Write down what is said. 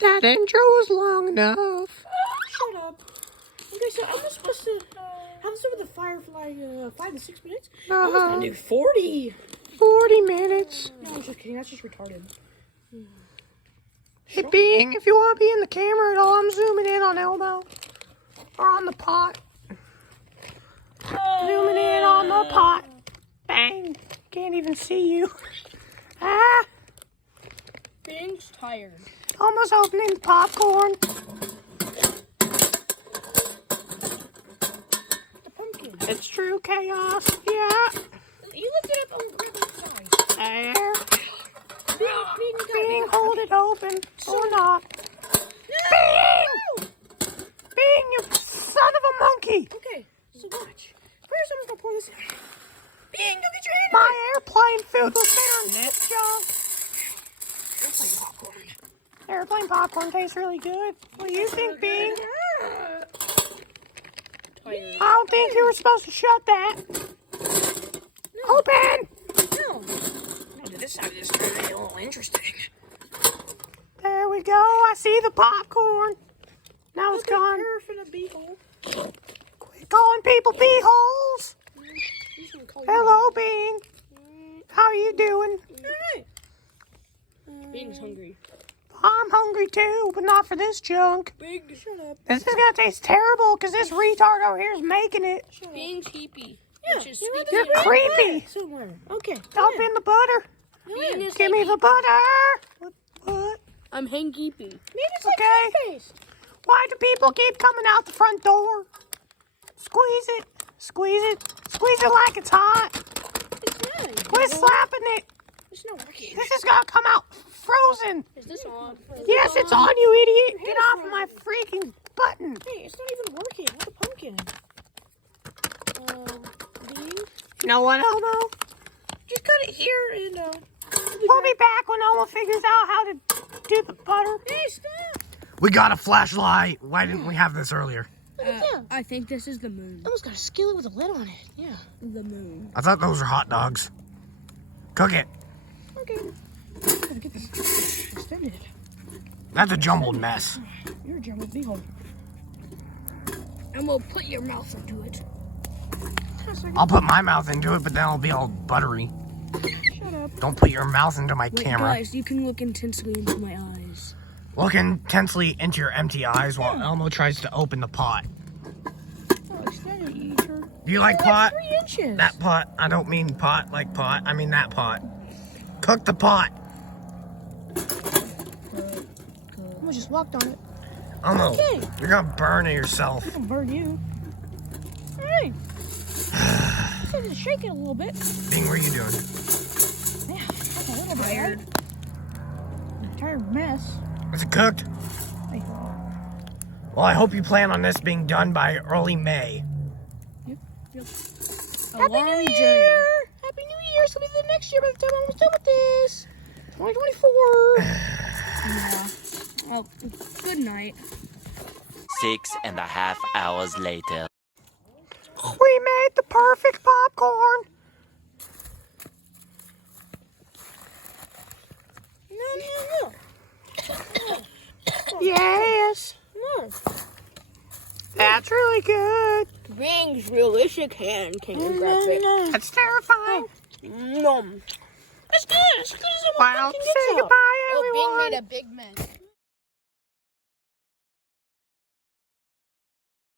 That intro was long enough. Shut up. Okay, so I'm supposed to have this over the Firefly 5 to 6 minutes? I was gonna do 40. 40 minutes. No, I'm just kidding. That's just retarded. Hey, Bing, if you want to be in the camera at all, I'm zooming in on Elmo. Or on the pot. Zooming in on the pot. Bang. Can't even see you. Ah. Bing's tired. Almost opening the popcorn. The pumpkin. It's true chaos. Yeah. You looked it up on the side. There. Bing, Bing, hold it open. Or not. No! Bing! Bing, you son of a monkey! Okay, so watch. First, I'm just gonna pour this in. Bing, go get your hand My airplane filled with bitterness, John. Airplane popcorn. Airplane popcorn tastes really good. What do you think, Bing? Tired. I don't think you were supposed to shut that. No. Open! No. No, this side of this is a little interesting. There we go. I see the popcorn. Now it's gone. In a beehole. Quit calling people beeholes. Hello, Bing. How are you doing? Bing's hungry. I'm hungry too, but not for this junk. Bing, shut up. This is gonna taste terrible because this retard over here is making it. Bing's heapy. Yeah, You're creepy. Somewhere. Okay. Dump in the butter. Bing is Give me the butter. What? I'm hangeepy. Maybe it's Okay. toothpaste. Why do people keep coming out the front door? Squeeze it. Squeeze it. Squeeze it like it's hot. It's not. Quit slapping it. It's not working. This is gonna come out frozen. Is this on? Yes, it's on, you idiot. Get off of my freaking button. Hey, it's not even working. What's a pumpkin? Bing? You know what, Elmo? Just cut it here and We'll be back when Elmo figures out how to do the butter. Hey, stop! We got a flashlight. Why didn't we have this earlier? Look at that. I think this is the moon. Almost got a skillet with a lid on it. Yeah. The moon. I thought those were hot dogs. Cook it. Okay. I'm gonna get this extended. That's a jumbled mess. You're a jumbled beehole. And we'll put your mouth into it. I'll put my mouth into it, but then it'll be all buttery. Shut up. Don't put your mouth into my Wait, camera. guys, you can look intensely into my eyes. Look intensely into your empty eyes while Elmo tries to open the pot. Oh, extended, you turd. Do you like pot? 3 inches. That pot. I don't mean pot like pot. I mean that pot. Cook the pot. I just walked on it. Elmo, Okay. you're gonna burn it yourself. I'm gonna burn you. Alright. Just had to shake it a little bit. Bing, what are you doing? Yeah, that's a little bit tired. Tired mess. Is it cooked? Hey. Well, I hope you plan on this being done by early May. A Happy long New journey. Year! Happy New Year! So it'll be the next year by the time I'm almost done with this. 2024. Yeah. Well, good night. 6.5 hours later. We made the perfect popcorn. No. Yes. No. That's really good. Bing's realistic hand came and grabbed it. No. That's terrifying. Nom. That's good. As good as a Well, pumpkin say gets up. goodbye, Oh, everyone. Bing made a big mess.